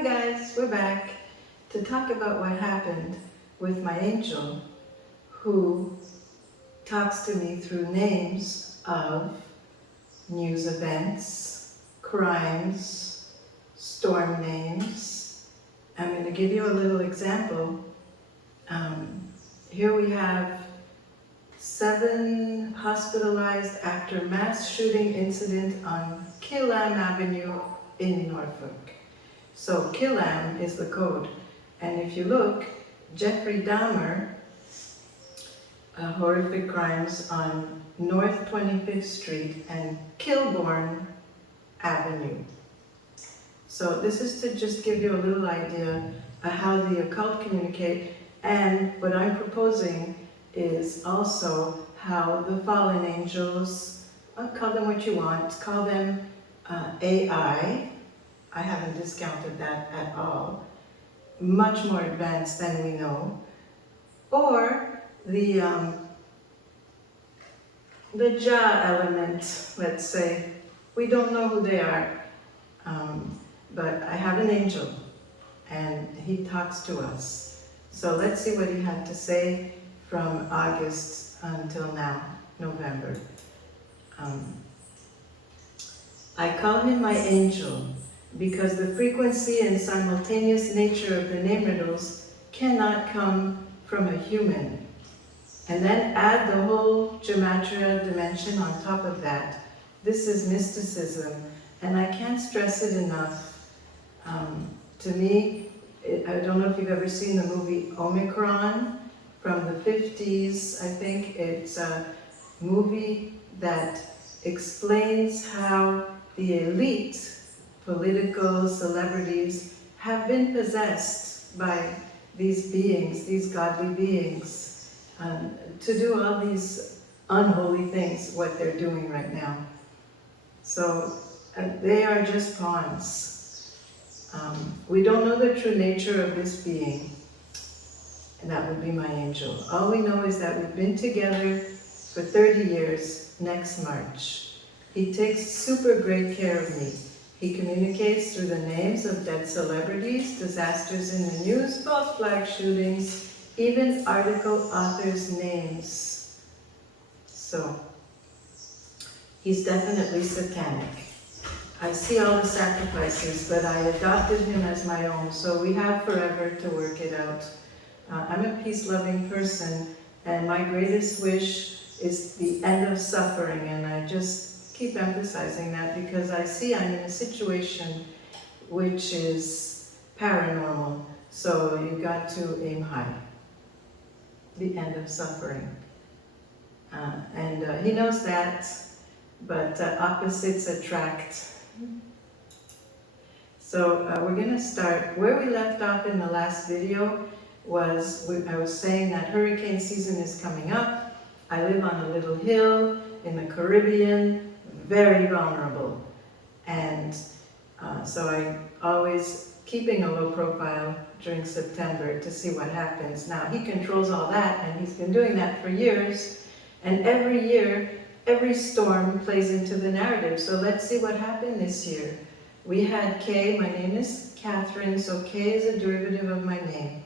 Hi guys, we're back to talk about what happened with my angel who talks to me through names of news events, crimes, storm names. I'm going to give you a little example. Here we have 7 hospitalized after mass shooting incident on Killam Avenue in Norfolk. So Killam is the code. And if you look, Jeffrey Dahmer, horrific crimes on North 25th Street and Kilbourne Avenue. So this is to just give you a little idea of how the occult communicate, and what I'm proposing is also how the fallen angels, call them what you want, call them AI. I haven't discounted that at all. Much more advanced than we know. Or the Jah element, let's say. We don't know who they are, but I have an angel, and he talks to us. So let's see what he had to say from August until now, November. I call him my angel because the frequency and simultaneous nature of the name riddles cannot come from a human. And then add the whole gematria dimension on top of that. This is mysticism, and I can't stress it enough. To me, I don't know if you've ever seen the movie Omicron from the 50s. I think it's a movie that explains how the elite, political celebrities, have been possessed by these beings, these godly beings, to do all these unholy things, what they're doing right now. So they are just pawns. We don't know the true nature of this being, and that would be my angel. All we know is that we've been together for 30 years next March. He takes super great care of me. He communicates through the names of dead celebrities, disasters in the news, false flag shootings, even article authors' names. So, he's definitely satanic. I see all the sacrifices, but I adopted him as my own, so we have forever to work it out. I'm a peace-loving person, and my greatest wish is the end of suffering, and I just keep emphasizing that because I see I'm in a situation which is paranormal, so you've got to aim high. The end of suffering. And he knows that, but opposites attract. So we're going to start where we left off in the last video. I was saying that hurricane season is coming up. I live on a little hill in the Caribbean, very vulnerable. And so I'm always keeping a low profile during September to see what happens. Now, he controls all that, and he's been doing that for years. And every year, every storm plays into the narrative. So let's see what happened this year. We had Kay. My name is Catherine, so Kay is a derivative of my name.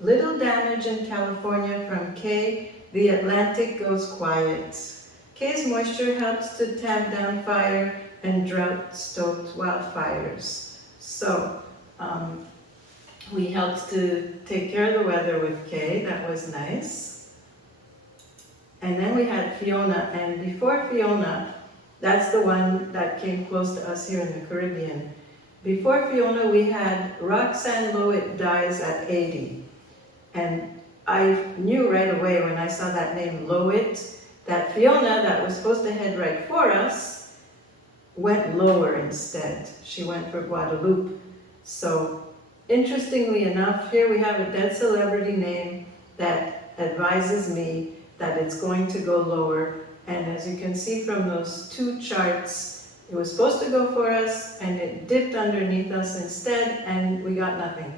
Little damage in California from Kay. The Atlantic goes quiet. Kay's moisture helps to tamp down fire and drought-stoked wildfires. So, we helped to take care of the weather with Kay. That was nice. And then we had Fiona, and before Fiona, that's the one that came close to us here in the Caribbean. Before Fiona, we had Roxanne Lowitt dies at 80. And I knew right away when I saw that name Lowitt, that Fiona, that was supposed to head right for us, went lower instead. She went for Guadeloupe. So, interestingly enough, here we have a dead celebrity name that advises me that it's going to go lower. And as you can see from those 2 charts, it was supposed to go for us, and it dipped underneath us instead, and we got nothing.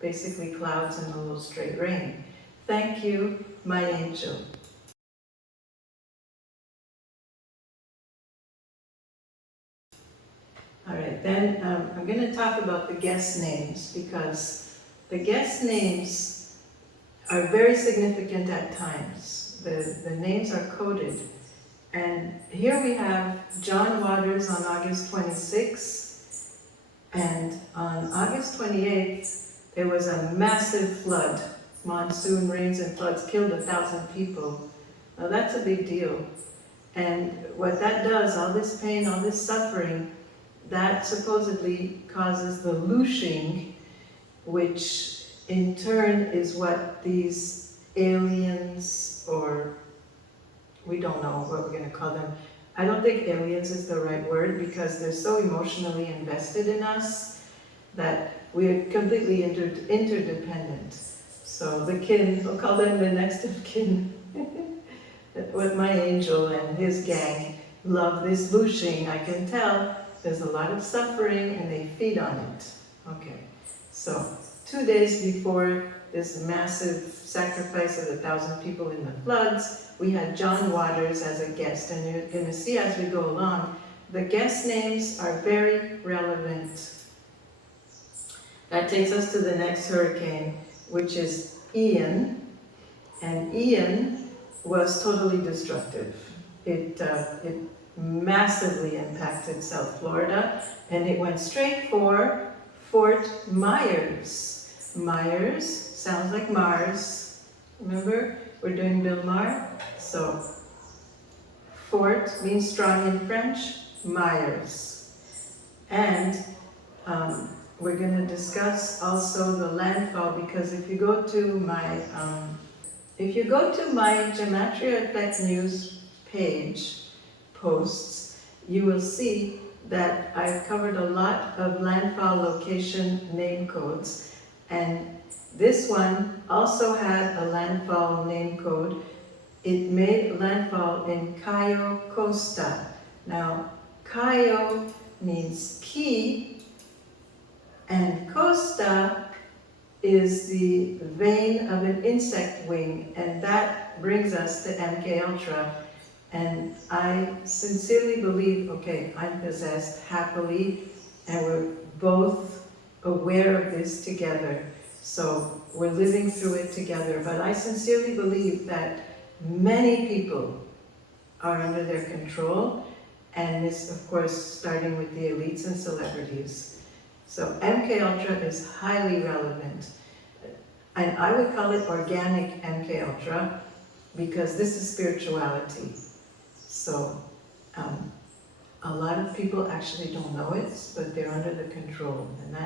Basically clouds and a little straight rain. Thank you, my angel. All right, then I'm going to talk about the guest names, because the guest names are very significant at times. The names are coded. And here we have John Waters on August 26th, and on August 28th, there was a massive flood. Monsoon rains and floods killed 1,000 people. Now that's a big deal. And what that does, all this pain, all this suffering, that supposedly causes the looshing, which in turn is what these aliens, or we don't know what we're going to call them. I don't think aliens is the right word, because they're so emotionally invested in us that we're completely interdependent. So the kin, we'll call them the next of kin. What my angel and his gang love this looshing, I can tell there's a lot of suffering and they feed on it. Okay, so 2 days before this massive sacrifice of 1,000 people in the floods, we had John Waters as a guest, and you're going to see as we go along, the guest names are very relevant. That takes us to the next hurricane, which is Ian, and Ian was totally destructive. It massively impacted South Florida, and it went straight for Fort Myers. Myers sounds like Mars. Remember, we're doing Bill Maher? So, Fort means strong in French, Myers. And we're going to discuss also the landfall, because if you go to my Gematria Effect News page posts, you will see that I've covered a lot of landfall location name codes, and this one also had a landfall name code. It made landfall in Cayo Costa. Now, Cayo means key, and Costa is the vein of an insect wing, and that brings us to MK Ultra. And I sincerely believe, okay, I'm possessed happily, and we're both aware of this together. So we're living through it together. But I sincerely believe that many people are under their control, and this, of course, starting with the elites and celebrities. So MK Ultra is highly relevant. And I would call it organic MK Ultra, because this is spirituality. So a lot of people actually don't know it, but they're under the control. And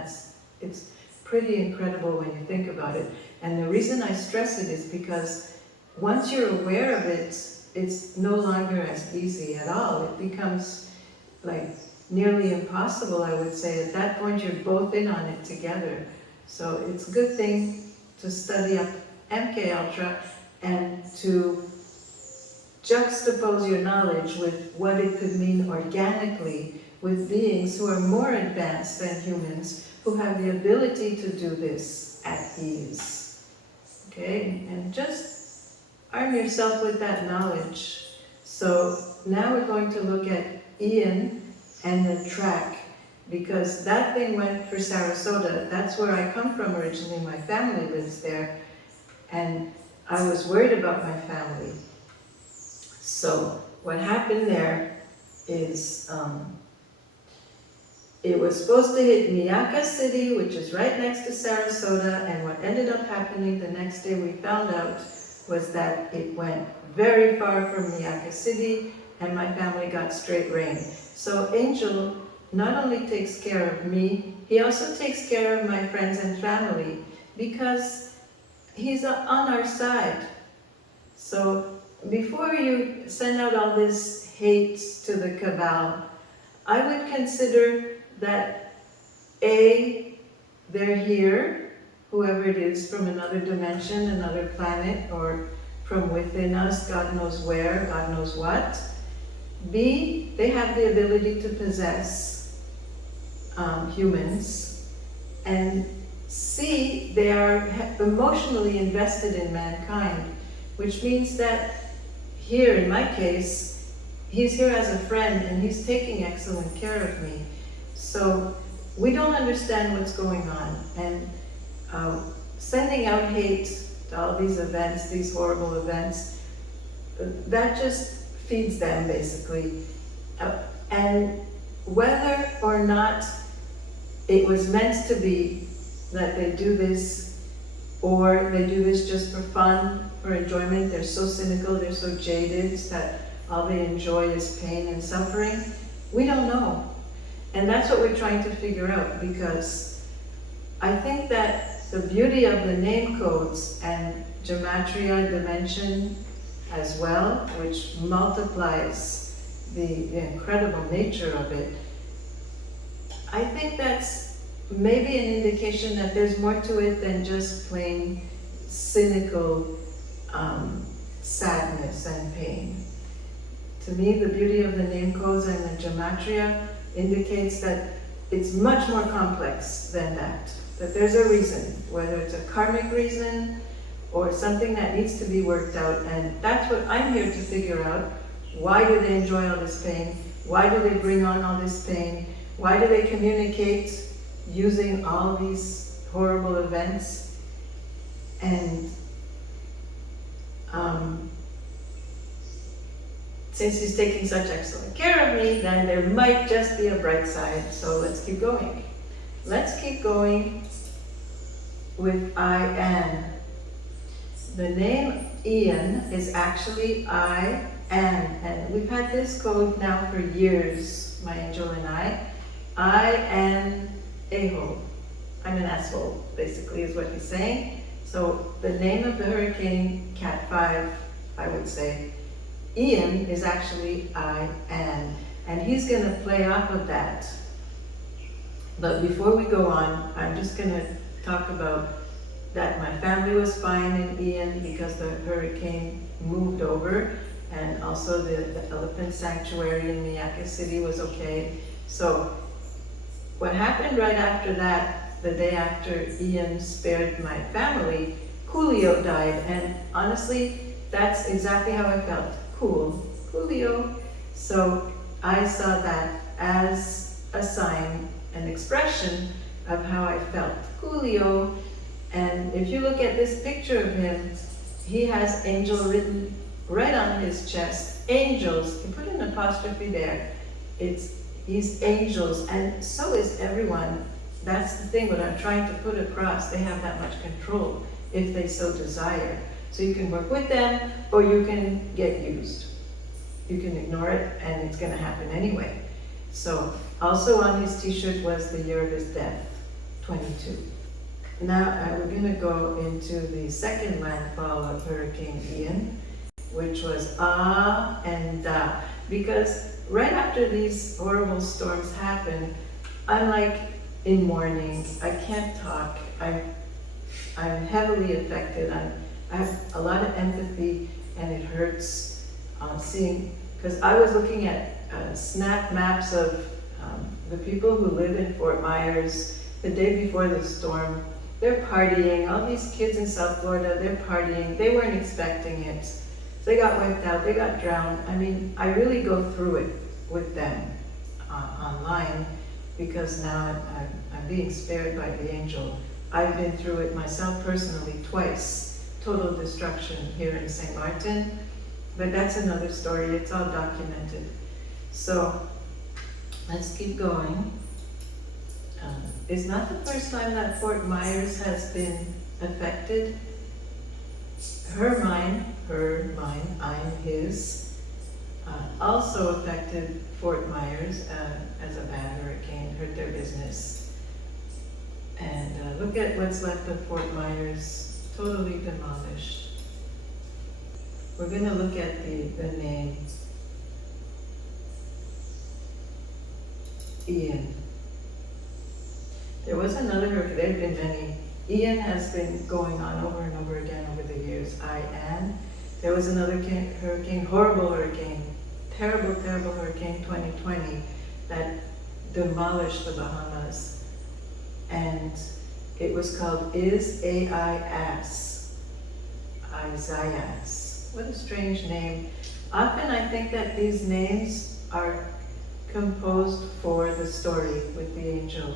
it's pretty incredible when you think about it. And the reason I stress it is because once you're aware of it, it's no longer as easy at all. It becomes like nearly impossible, I would say. At that point, you're both in on it together. So it's a good thing to study up MK Ultra and to juxtapose your knowledge with what it could mean organically with beings who are more advanced than humans, who have the ability to do this at ease. Okay, and just arm yourself with that knowledge. So now we're going to look at Ian and the track, because that thing went for Sarasota. That's where I come from originally. My family lives there, and I was worried about my family. So what happened there is it was supposed to hit Miyaka City, which is right next to Sarasota, and what ended up happening the next day we found out was that it went very far from Miyaka City, and my family got straight rain. So Angel not only takes care of me, he also takes care of my friends and family, because he's on our side. So before you send out all this hate to the cabal, I would consider that A, they're here, whoever it is, from another dimension, another planet, or from within us, God knows where, God knows what. B, they have the ability to possess humans. And C, they are emotionally invested in mankind, which means that here, in my case, he's here as a friend and he's taking excellent care of me. So we don't understand what's going on, and sending out hate to all these events, these horrible events, that just feeds them basically. And whether or not it was meant to be that they do this, or they do this just for fun, for enjoyment, they're so cynical, they're so jaded that all they enjoy is pain and suffering, we don't know. And that's what we're trying to figure out, because I think that the beauty of the name codes and gematria dimension as well, which multiplies the incredible nature of it, I think that's maybe an indication that there's more to it than just plain cynical sadness and pain. To me, the beauty of the name codes and the gematria indicates that it's much more complex than that. That there's a reason, whether it's a karmic reason or something that needs to be worked out, and that's what I'm here to figure out. Why do they enjoy all this pain? Why do they bring on all this pain? Why do they communicate using all these horrible events? And since he's taking such excellent care of me, then there might just be a bright side. So let's keep going. Let's keep going with I-An. The name Ian is actually I-An, and we've had this code now for years, my angel and I-An a-hole. I'm an asshole, basically, is what he's saying. So the name of the hurricane, Cat 5, I would say, Ian is actually I-An, and he's going to play off of that. But before we go on, I'm just going to talk about that my family was fine in Ian because the hurricane moved over, and also the elephant sanctuary in Miyake City was okay. So what happened right after that, the day after Ian spared my family, Coolio died, and honestly, that's exactly how I felt. Cool, Coolio. So I saw that as a sign, an expression of how I felt. Coolio. And if you look at this picture of him, he has angel written right on his chest. Angels, you put an apostrophe there. He's angels, and so is everyone. That's the thing, what I'm trying to put across. They have that much control if they so desire. So you can work with them, or you can get used. You can ignore it, and it's going to happen anyway. So, also on his t-shirt was the year of his death, 22. Now, we're going to go into the second landfall of Hurricane Ian, which was Ah and Da. Because right after these horrible storms happened, I'm like in mourning. I can't talk. I'm heavily affected. I have a lot of empathy, and it hurts seeing, because I was looking at snap maps of the people who live in Fort Myers the day before the storm. They're partying. All these kids in South Florida, they're partying. They weren't expecting it. They got wiped out. They got drowned. I mean, I really go through it with them online, because now I'm being spared by the angel. I've been through it myself personally twice. Total destruction here in St. Martin. But that's another story. It's all documented. So let's keep going. It's not the first time that Fort Myers has been affected. Her mine, I'm his, also affected Fort Myers as a bad hurricane, hurt their business. And look at what's left of Fort Myers, totally demolished. We're going to look at the name Ian. There was another hurricane, there have been many. Ian has been going on over and over again over the years. I-An. There was another hurricane, horrible hurricane, terrible, terrible hurricane 2020 that demolished the Bahamas. And it was called Isaias. Isaias. What a strange name. Often I think that these names are composed for the story with the angel.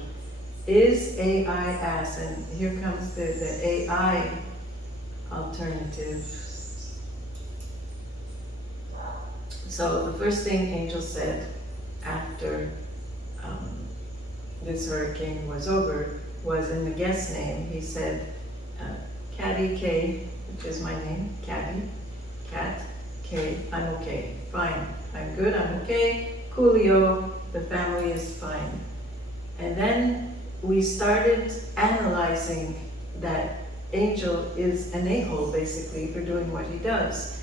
Is AI asked, and here comes the AI alternative. So the first thing Angel said after this hurricane was over was in the guest name. He said, Caddy K, which is my name, Caddy, Cat K, I'm okay, fine, I'm good, I'm okay, coolio, the family is fine. And then we started analyzing that Angel is an a-hole basically for doing what he does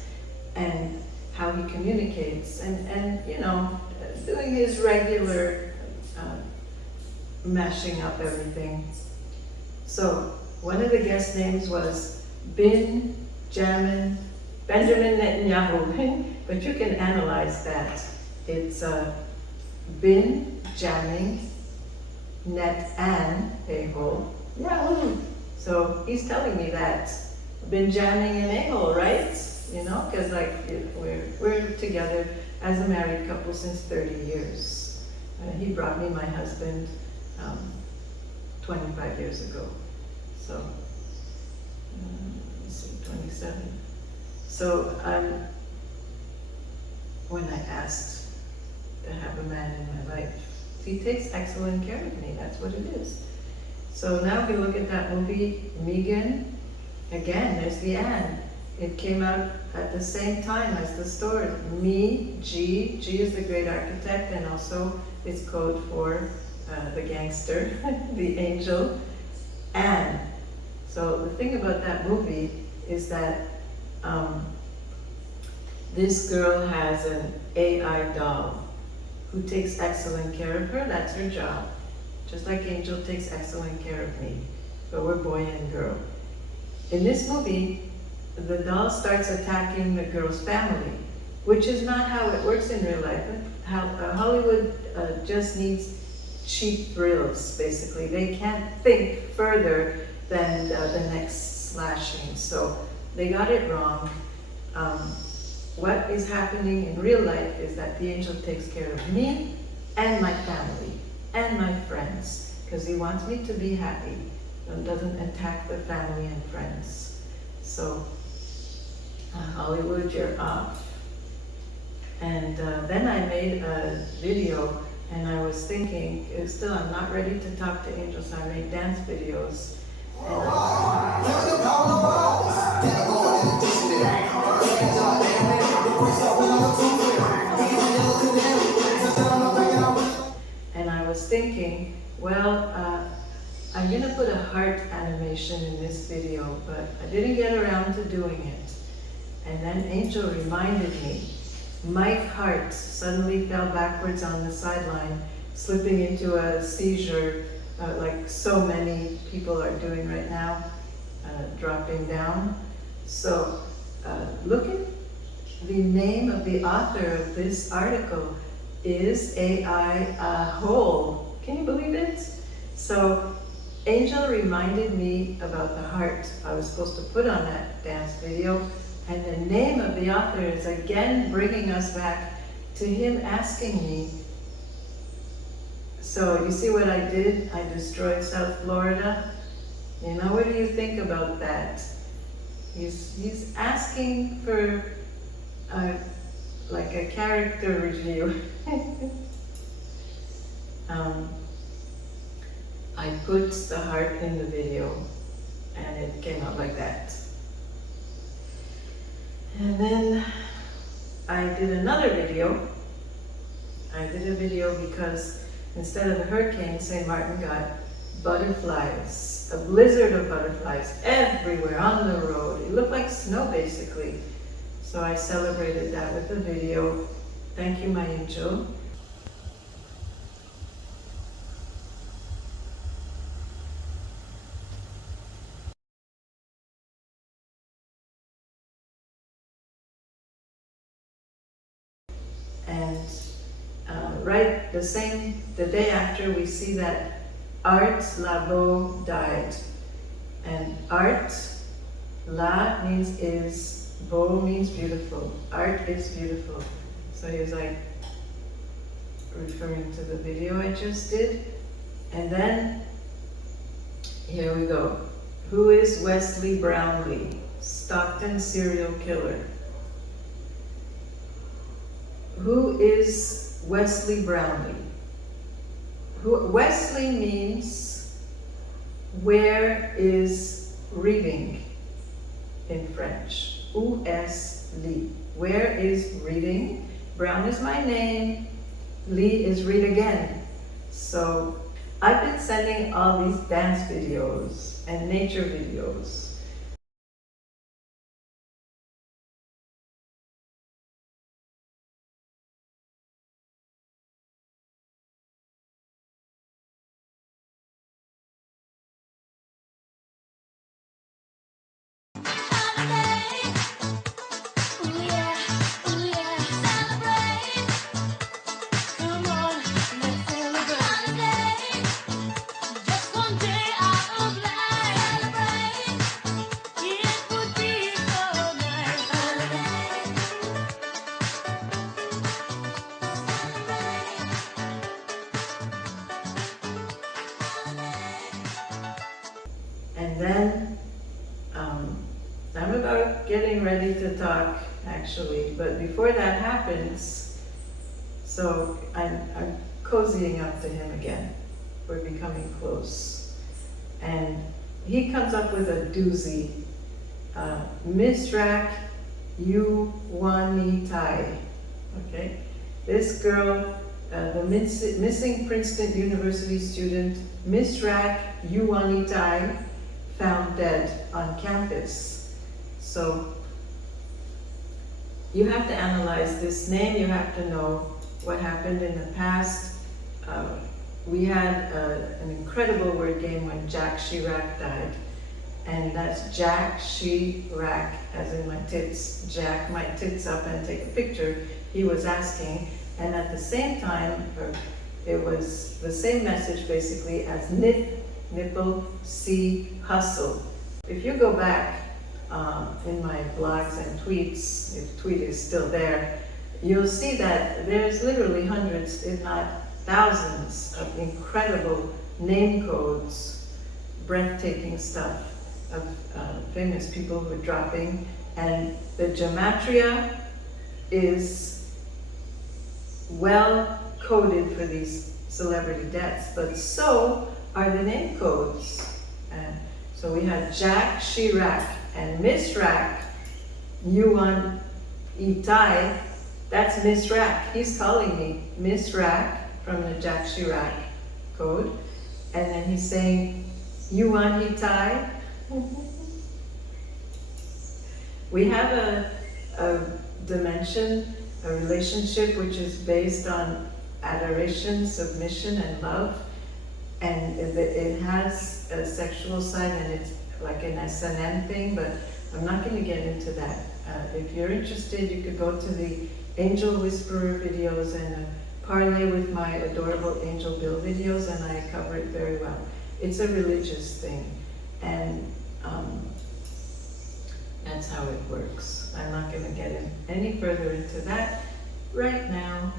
and how he communicates and you know, doing his regular mashing up everything. So one of the guest names was Benjamin Netanyahu, but you can analyze that. It's Bin jamming Netan a-hole Yahoo. So he's telling me that been jamming an a-hole, right? You know, because like we're together as a married couple since 30 years. He brought me my husband 25 years ago. So, let's see, 27. So when I asked to have a man in my life, he takes excellent care of me, that's what it is. So now we look at that movie, Megan, again, there's the and. It came out at the same time as the story. Me, G is the great architect, and also it's code for the gangster, the angel, and. So the thing about that movie is that this girl has an AI doll who takes excellent care of her, that's her job. Just like Angel takes excellent care of me, but we're boy and girl. In this movie, the doll starts attacking the girl's family, which is not how it works in real life. Hollywood just needs cheap thrills, basically. They can't think further than the next slashing, so they got it wrong. What is happening in real life is that the angel takes care of me and my family and my friends, because he wants me to be happy and doesn't attack the family and friends. So, Hollywood, you're off. And then I made a video, and I was thinking, still I'm not ready to talk to angels, so I made dance videos. And I was thinking, well, I'm going to put a heart animation in this video, but I didn't get around to doing it. And then Angel reminded me, Mike Hart suddenly fell backwards on the sideline, slipping into a seizure, like so many people are doing right now, dropping down. So look at the name of the author of this article, Is AI a Hole? Can you believe it? So Angel reminded me about the heart I was supposed to put on that dance video, and the name of the author is again bringing us back to him asking me. So you see what I did? I destroyed South Florida. You know, what do you think about that? He's asking for like a character review. I put the heart in the video, and it came out like that. And then I did another video. I did a video because instead of a hurricane, St. Martin got butterflies, a blizzard of butterflies everywhere on the road. It looked like snow, basically. So I celebrated that with a video. Thank you, my angel. And right the day after, we see that Art Labo died. And Art, La means is, Bo means beautiful. Art is beautiful. So he was like, referring to the video I just did. And then, here we go. Who is Wesley Brownlee? Stockton serial killer. Who is Wesley Brownlee? Wesley means where is reading in French. Où est lit? Where is reading? Brown is my name. Lee is read again. So I've been sending all these dance videos and nature videos. And then I'm about getting ready to talk, actually, but before that happens, so I'm cozying up to him again. We're becoming close. And he comes up with a doozy. Misrak Yuanitai. Okay? This girl, the missing Princeton University student, Misrak Yuanitai, found dead on campus. So you have to analyze this name, you have to know what happened in the past. We had an incredible word game when Jack Chirac died, and that's Jack Chirac, as in my tits, jack my tits up and take a picture, he was asking, and at the same time, it was the same message basically as nipple, see, hustle. If you go back in my blogs and tweets, if tweet is still there, you'll see that there's literally hundreds, if not thousands, of incredible name codes, breathtaking stuff of famous people who are dropping, and the gematria is well coded for these celebrity deaths, but so are the name codes. And so we have Jack Chirac and Misrak Yuan Itai. That's Misrak. He's calling me Misrak from the Jack Chirac code. And then he's saying Yuan Itai. We have a dimension, a relationship which is based on adoration, submission, and love. And it has a sexual side, and it's like an S&M thing, but I'm not going to get into that. If you're interested, you could go to the Angel Whisperer videos and parlay with my Adorable Angel Bill videos, and I cover it very well. It's a religious thing, and that's how it works. I'm not going to get any further into that right now.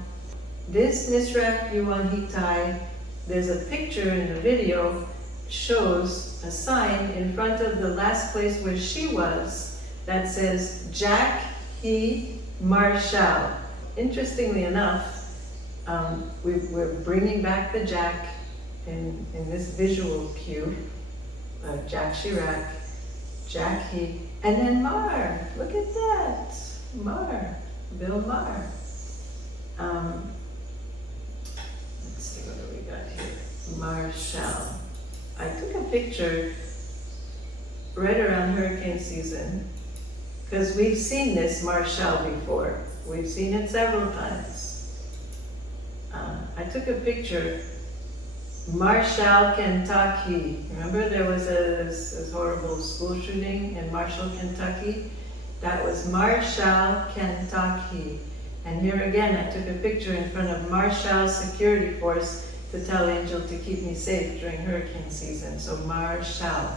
This Misrak Yuan Hitai, there's a picture in the video, shows a sign in front of the last place where she was that says Jack He Marshall. Interestingly enough, we're bringing back the Jack in this visual cue. Jack Chirac, Jack He, and then Mar. Look at that, Mar, Bill Maher. Let's see, what do we got here? Marshall. I took a picture right around hurricane season because we've seen this Marshall before. We've seen it several times. I took a picture, Marshall, Kentucky. Remember there was this horrible school shooting in Marshall, Kentucky? That was Marshall, Kentucky. And here again, I took a picture in front of Marshall Security Force to tell Angel to keep me safe during hurricane season. So Marshall.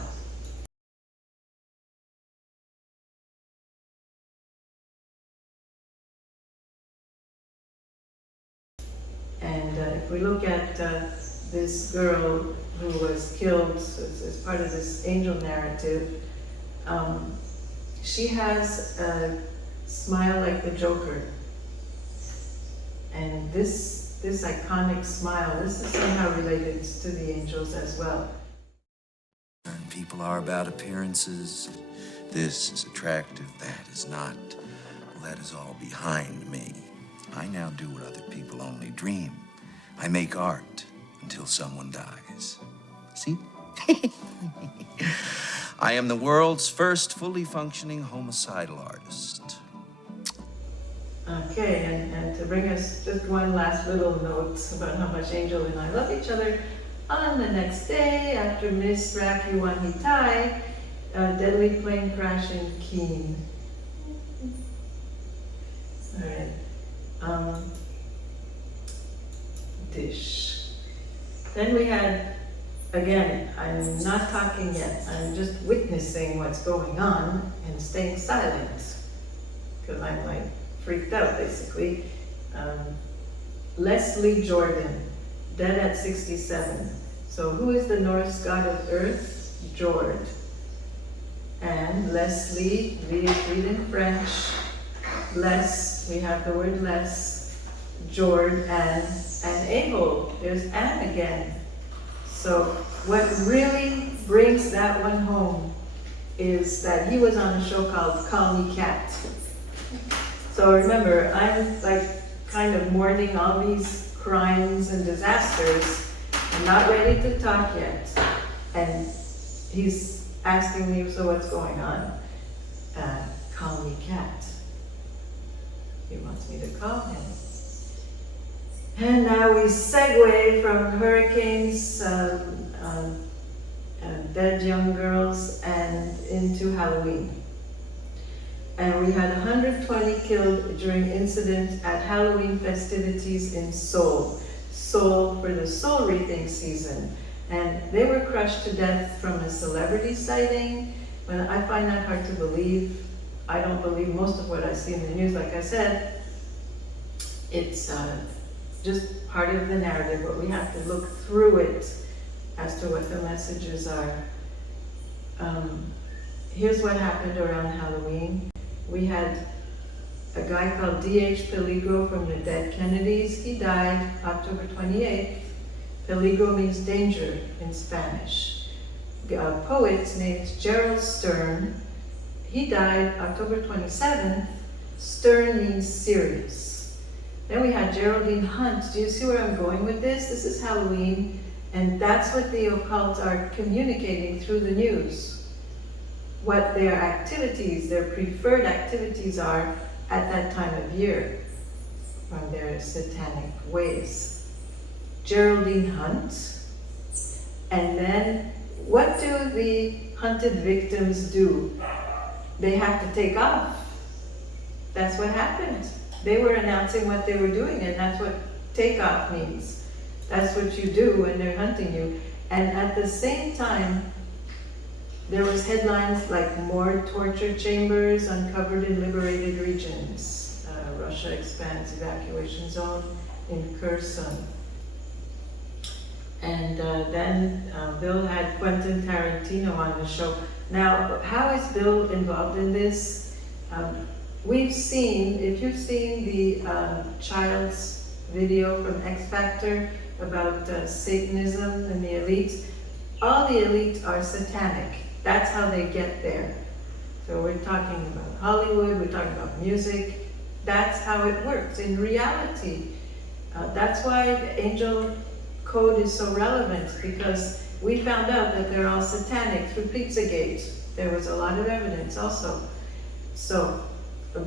And if we look at this girl who was killed as part of this angel narrative, she has a smile like the Joker. And this iconic smile, this is somehow related to the angels as well. People are about appearances. This is attractive, that is not. Well, that is all behind me. I now do what other people only dream. I make art until someone dies. See? I am the world's first fully functioning homicidal artist. Okay, and to bring us just one last little note about how much Angel and I love each other, on the next day, after Miss Rakuwahitai, a deadly plane crash in Keene. All right. Dish. Then we had, again, I'm not talking yet, I'm just witnessing what's going on and staying silent, because I'm like freaked out basically. Leslie Jordan, dead at 67. So who is the Norse god of earth? Jord. And Leslie, read in French. Les, we have the word les, Jord, and Ehol. There's Anne again. So what really brings that one home is that he was on a show called Call Me Kat. So remember, I'm like kind of mourning all these crimes and disasters. I'm not ready to talk yet. And he's asking me, so what's going on? Call me Kat. He wants me to call him. And now we segue from hurricanes, dead young girls, and into Halloween. And we had 120 killed during incident at Halloween festivities in Seoul. Seoul for the soul reaping season. And they were crushed to death from a celebrity sighting. When I find that hard to believe. I don't believe most of what I see in the news. Like I said, it's just part of the narrative, but we have to look through it as to what the messages are. Here's what happened around Halloween. We had a guy called D.H. Peligro from the Dead Kennedys. He died October 28th. Peligro means danger in Spanish. A poet named Gerald Stern. He died October 27th. Stern means serious. Then we had Geraldine Hunt. Do you see where I'm going with this? This is Halloween, and that's what the occult are communicating through the news. What their activities, their preferred activities are at that time of year from their satanic ways. Geraldine Hunt. And then what do the hunted victims do? They have to take off. That's what happened. They were announcing what they were doing, and that's what takeoff means. That's what you do when they're hunting you. And at the same time, there was headlines like more torture chambers uncovered in liberated regions. Russia expands evacuation zone in Kherson. And then Bill had Quentin Tarantino on the show. Now, how is Bill involved in this? We've seen, if you've seen the child's video from X Factor about Satanism and the elite, all the elite are satanic. That's how they get there. So we're talking about Hollywood, we're talking about music. That's how it works in reality. That's why the angel code is so relevant, because we found out that they're all satanic through Pizzagate. There was a lot of evidence also. So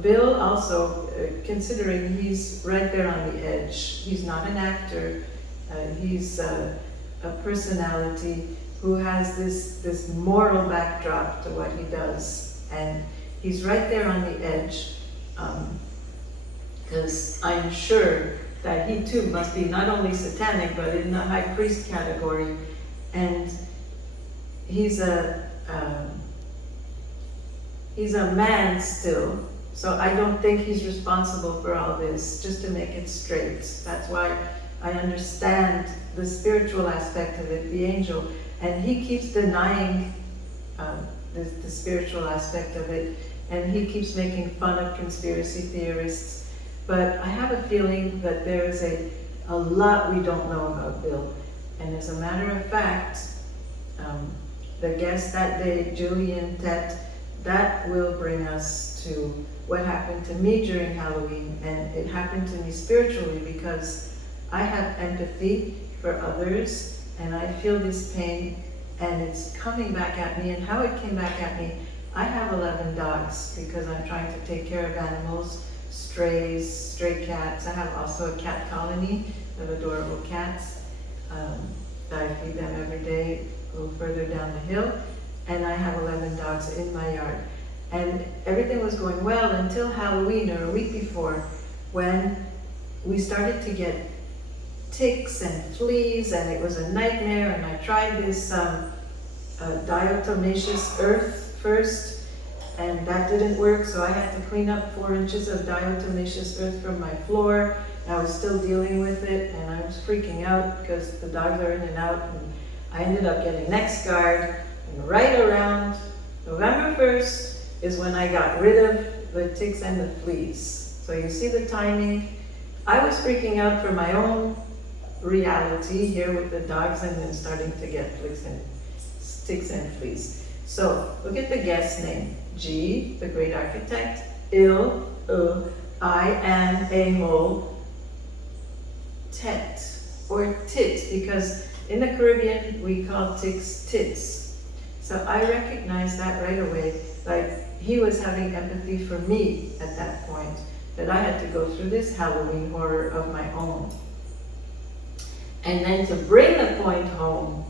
Bill also, considering he's right there on the edge, he's not an actor, he's a personality who has this moral backdrop to what he does. And he's right there on the edge, because I'm sure that he too must be not only satanic, but in the high priest category. And he's a man still, so I don't think he's responsible for all this, just to make it straight. That's why I understand the spiritual aspect of it, the angel, and he keeps denying the spiritual aspect of it, and he keeps making fun of conspiracy theorists. But I have a feeling that there is a lot we don't know about Bill. And as a matter of fact, the guest that day, Julian Tett, that will bring us to what happened to me during Halloween. And it happened to me spiritually because I have empathy for others, and I feel this pain, and it's coming back at me. And how it came back at me, I have 11 dogs because I'm trying to take care of animals, strays, stray cats. I have also a cat colony of adorable cats. I feed them every day a little further down the hill, and I have 11 dogs in my yard. And everything was going well until Halloween, or a week before, when we started to get ticks and fleas, and it was a nightmare. And I tried this diatomaceous earth first, and that didn't work, so I had to clean up 4 inches of diatomaceous earth from my floor. I was still dealing with it, and I was freaking out because the dogs are in and out, and I ended up getting NexGard, and right around November 1st is when I got rid of the ticks and the fleas. So you see the timing. I was freaking out for my own reality here with the dogs, and then starting to get ticks and fleas. So look at the guest name. G, the great architect. Il, I am a whole. Tet, or tit, because in the Caribbean we call ticks tits. So I recognized that right away, like he was having empathy for me at that point, that I had to go through this Halloween horror of my own. And then to bring the point home,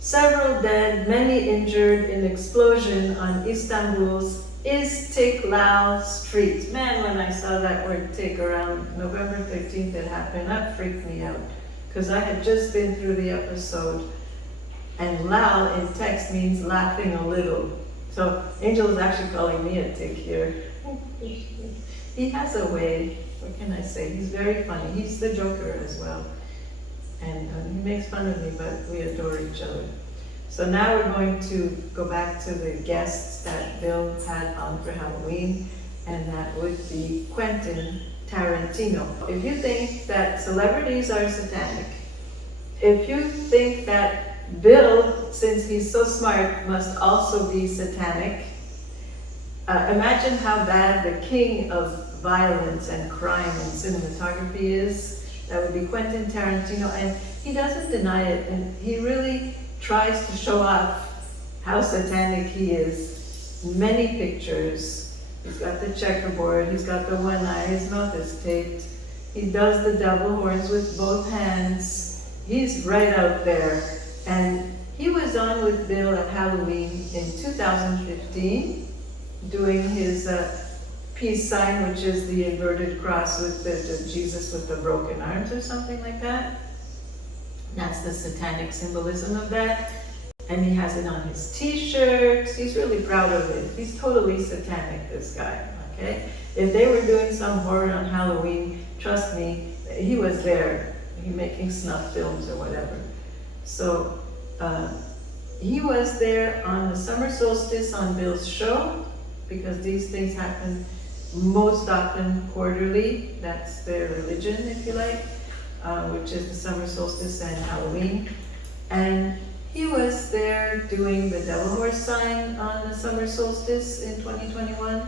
several dead, many injured in explosion on Istanbul's Istiklal Street. Man, when I saw that word tick around November 13th it happened, that freaked me out. Because I had just been through the episode, and lal in text means laughing a little. So Angel is actually calling me a tick here. He has a way, what can I say? He's very funny. He's the Joker as well. And he makes fun of me, but we adore each other. So now we're going to go back to the guests that Bill had on for Halloween, and that would be Quentin Tarantino. If you think that celebrities are satanic, if you think that Bill, since he's so smart, must also be satanic, imagine how bad the king of violence and crime and cinematography is. That would be Quentin Tarantino, and he doesn't deny it, and he really tries to show off how satanic he is. Many pictures. He's got the checkerboard, he's got the one eye, his mouth is taped. He does the devil horns with both hands. He's right out there. And he was on with Bill at Halloween in 2015, doing his peace sign, which is the inverted cross with the Jesus with the broken arms or something like that. That's the satanic symbolism of that. And he has it on his t-shirts. He's really proud of it. He's totally satanic, this guy, okay? If they were doing some horror on Halloween, trust me, he was there. He making snuff films or whatever. So he was there on the summer solstice on Bill's show, because these things happen most often quarterly. That's their religion, if you like. Which is the summer solstice and Halloween. And he was there doing the devil horse sign on the summer solstice in 2021.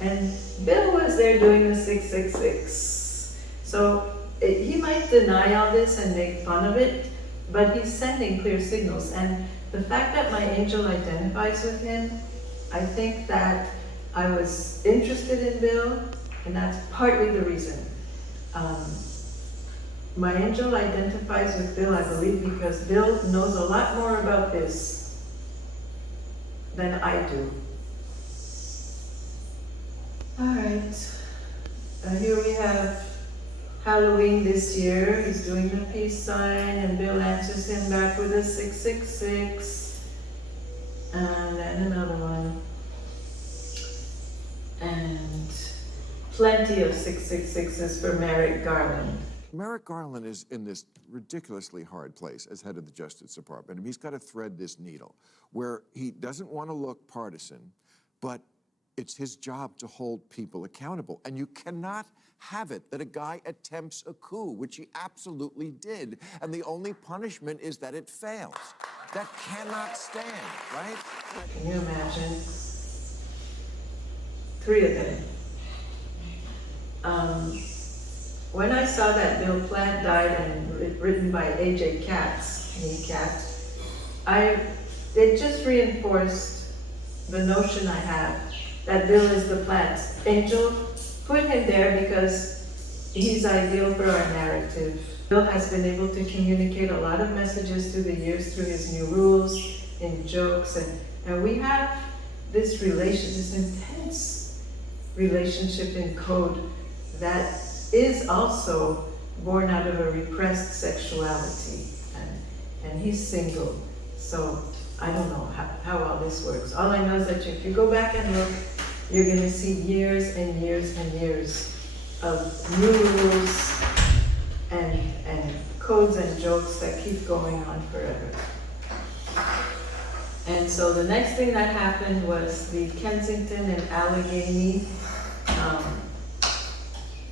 And Bill was there doing the 666. So he might deny all this and make fun of it, but he's sending clear signals. And the fact that my angel identifies with him, I think that I was interested in Bill, and that's partly the reason. My angel identifies with Bill, I believe, because Bill knows a lot more about this than I do. All right, here we have Halloween this year. He's doing the peace sign, and Bill answers him back with a 666, and then another one. And plenty of 666s for Merrick Garland. Merrick Garland is in this ridiculously hard place as head of the Justice Department. I mean, he's got to thread this needle where he doesn't want to look partisan, but it's his job to hold people accountable. And you cannot have it that a guy attempts a coup, which he absolutely did, and the only punishment is that it fails. That cannot stand, right? Can you imagine? 3 of them. When I saw that Bill Plant died and written by A.J. Katz, it just reinforced the notion I have that Bill is the Plant's angel. Put him there because he's ideal for our narrative. Bill has been able to communicate a lot of messages through the years through his new rules, in jokes, and we have this intense relationship in code that is also born out of a repressed sexuality, and he's single, so I don't know how all this works. All I know is that if you go back and look, you're going to see years and years and years of new rules and codes and jokes that keep going on forever. And so the next thing that happened was the Kensington and Allegheny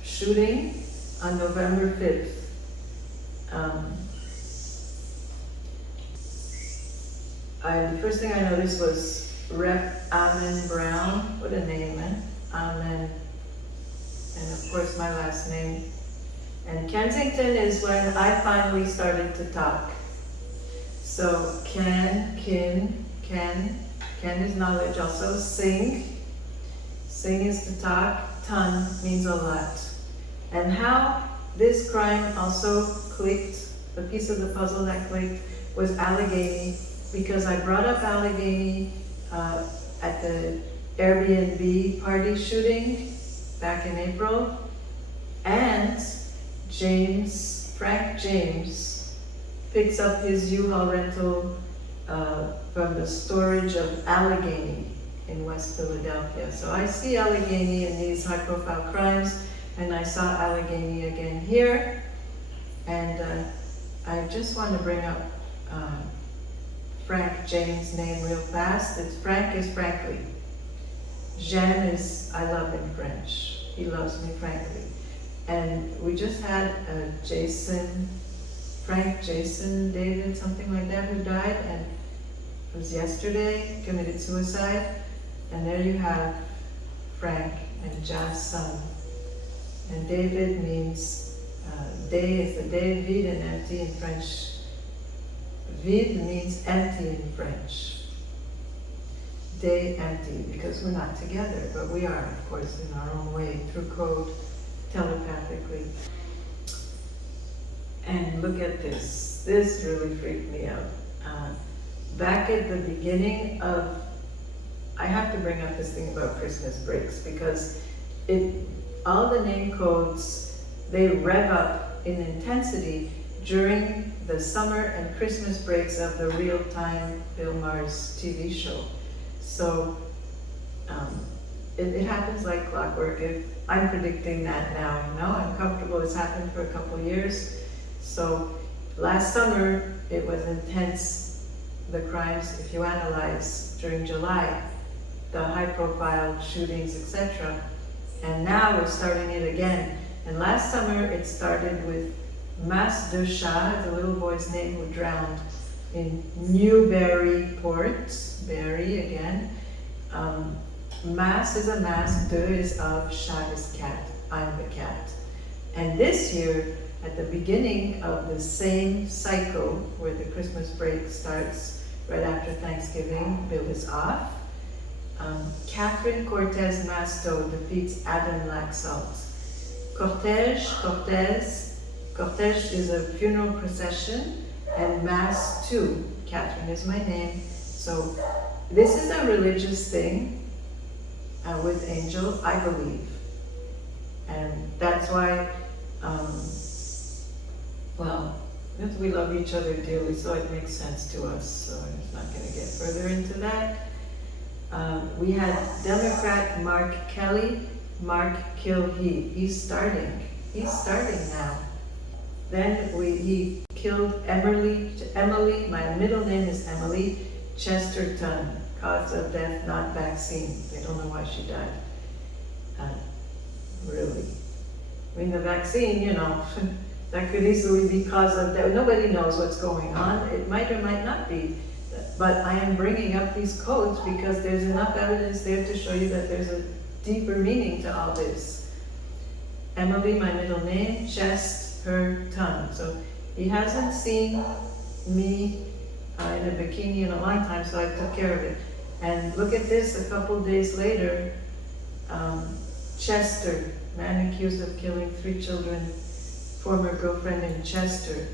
shooting on November 5th. The first thing I noticed was Rep. Amen Brown. What a name, man. Amen. And of course my last name. And Kensington is when I finally started to talk. So Ken is knowledge also. Sing is to talk. Ton means a lot. And how this crime also clicked, the piece of the puzzle that clicked was Allegheny, because I brought up Allegheny at the Airbnb party shooting back in April, and Frank James picks up his U-Haul rental from the storage of Allegheny in West Philadelphia. So I see Allegheny in these high-profile crimes, and I saw Allegheny again here, and I just want to bring up Frank James' name real fast. Frank is frankly. J'aime is I love in French. He loves me frankly. And we just had Frank Jason David, something like that, who died, and it was yesterday, committed suicide. And there you have Frank and Ja's son. And David means, day is the day, vide and empty in French. Vide means empty in French. Day empty, because we're not together, but we are, of course, in our own way, through code, telepathically. And look at this. This really freaked me out. Back at the beginning of, I have to bring up this thing about Christmas breaks, because all the name codes, they rev up in intensity during the summer and Christmas breaks of the real-time Bill Maher's TV show. So it happens like clockwork. I'm predicting that now, I'm comfortable. It's happened for a couple of years. So last summer, it was intense, the crimes, if you analyze during July, the high-profile shootings, etc. And now we're starting it again. And last summer, it started with Mas de Chat, the little boy's name who drowned in Newburyport, Barry again. Mas is a mask, de is of, Chat is cat, I'm the cat. And this year, at the beginning of the same cycle, where the Christmas break starts right after Thanksgiving, Bill is off, Catherine Cortez Masto defeats Adam Laxalt. Cortege is a funeral procession, and Mass too. Catherine is my name. So this is a religious thing with Angel, I believe. And that's why, we love each other dearly, so it makes sense to us. So I'm not going to get further into that. We had Democrat Mark Kelly Mark kill he. He's starting now. Then he killed Emily, my middle name is Emily Chesterton. Cause of death, not vaccine. They don't know why she died. Really. I mean, the vaccine, that could easily be cause of death. Nobody knows what's going on. It might or might not be. But I am bringing up these codes because there's enough evidence there to show you that there's a deeper meaning to all this. Emily, my middle name, Chesterton. So he hasn't seen me in a bikini in a long time, so I took care of it. And look at this, a couple days later, Chester, man accused of killing 3 children, former girlfriend in Chester,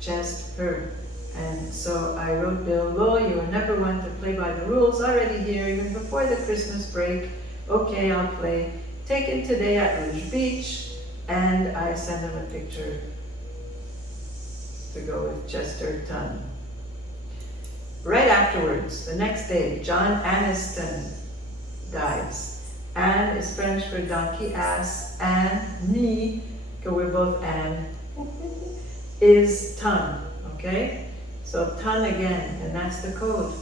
Chester. And so I wrote Bill Lowe, you were never one to play by the rules, already here, even before the Christmas break. Okay, I'll play. Taken today at Rouge Beach, and I sent him a picture to go with Chesterton. Right afterwards, the next day, John Aniston dies. Anne is French for donkey ass. Anne, me, because we're both Anne, is ton, okay? So ton again, and that's the code.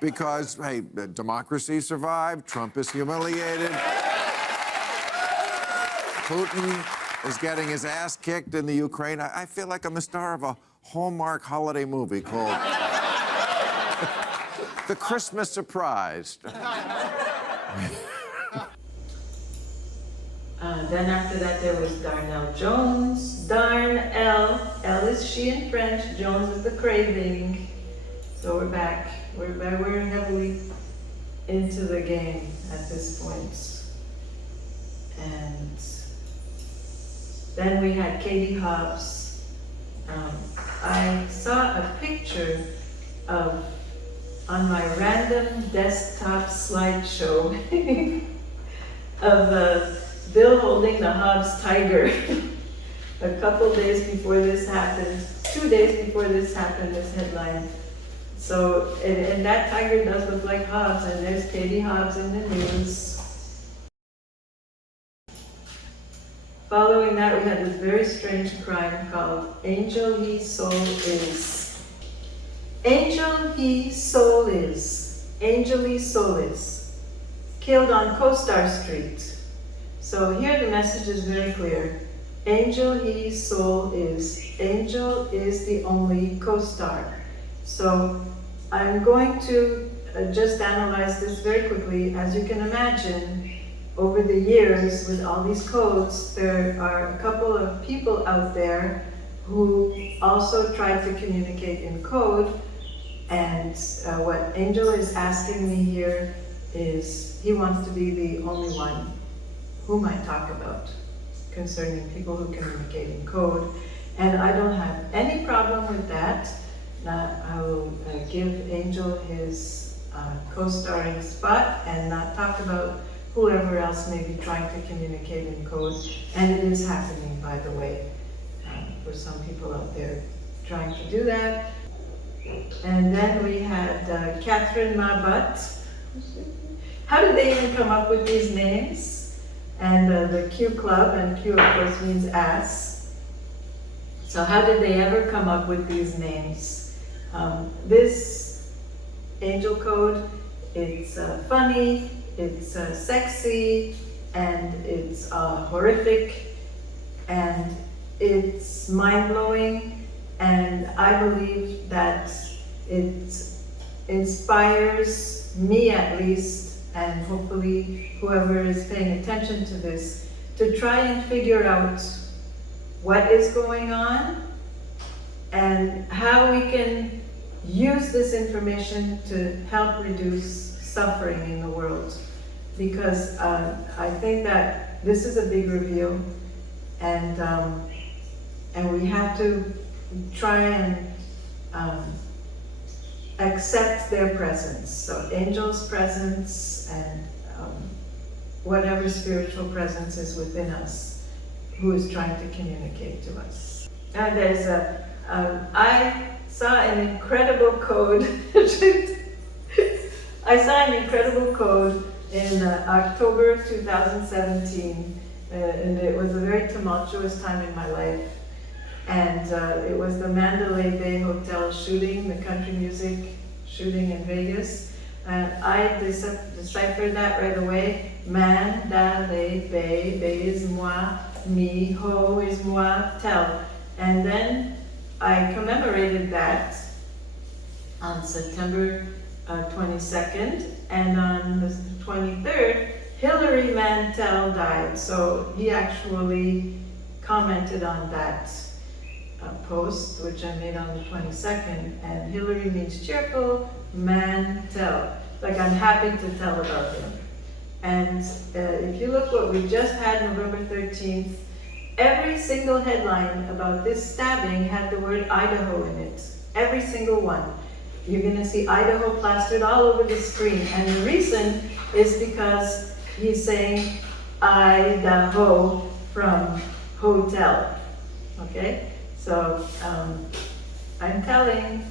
Because, hey, democracy survived, Trump is humiliated, Putin is getting his ass kicked in the Ukraine. I feel like I'm the star of a Hallmark holiday movie called The Christmas Surprise. Then after that there was Darnell Jones. Darnell, L is she in French, Jones is the craving. So we're back. We're heavily into the game at this point. And then we had Katie Hobbs. I saw a picture on my random desktop slideshow of Bill holding the Hobbs tiger. A couple days before this happened, 2 days before this happened, this headline. So, and that tiger does look like Hobbs, and there's Katie Hobbs in the news. Following that, we had this very strange crime called Angel He Soul Is. Angel He Soul Is. Angel He Soul Is. Killed on CoStar Street. So here the message is very clear. Angel He Soul Is. Angel is the only co-star. So I'm going to just analyze this very quickly. As you can imagine, over the years with all these codes, there are a couple of people out there who also tried to communicate in code. And what Angel is asking me here is he wants to be the only one whom I talk about concerning people who communicate in code. And I don't have any problem with that. I will give Angel his co-starring spot and not talk about whoever else may be trying to communicate in code. And it is happening, by the way, for some people out there trying to do that. And then we had Catherine Mabat. How did they even come up with these names? And the Q Club, and Q of course means ass. So how did they ever come up with these names? This angel code, it's funny, it's sexy, and it's horrific, and it's mind-blowing, and I believe that it inspires me at least, and hopefully whoever is paying attention to this, to try and figure out what is going on and how we can use this information to help reduce suffering in the world. Because I think that this is a big reveal, and we have to try and accept their presence. So Angel's presence and whatever spiritual presence is within us who is trying to communicate to us. And there's I saw an incredible code. I saw an incredible code in October of 2017, and it was a very tumultuous time in my life. And it was the Mandalay Bay Hotel shooting, the country music shooting in Vegas. And I deciphered that right away. Mandalay Bay, Bay is moi, me, ho is moi, tel. And then I commemorated that on September 22nd, and on the 23rd, Hilary Mantel died. So he actually commented on that post, which I made on the 22nd, and Hilary means cheerful, Mantel, like I'm happy to tell about him. And if you look what we just had November 13th, every single headline about this stabbing had the word Idaho in it. Every single one. You're gonna see Idaho plastered all over the screen. And the reason is because he's saying Idaho from hotel, okay? So I'm telling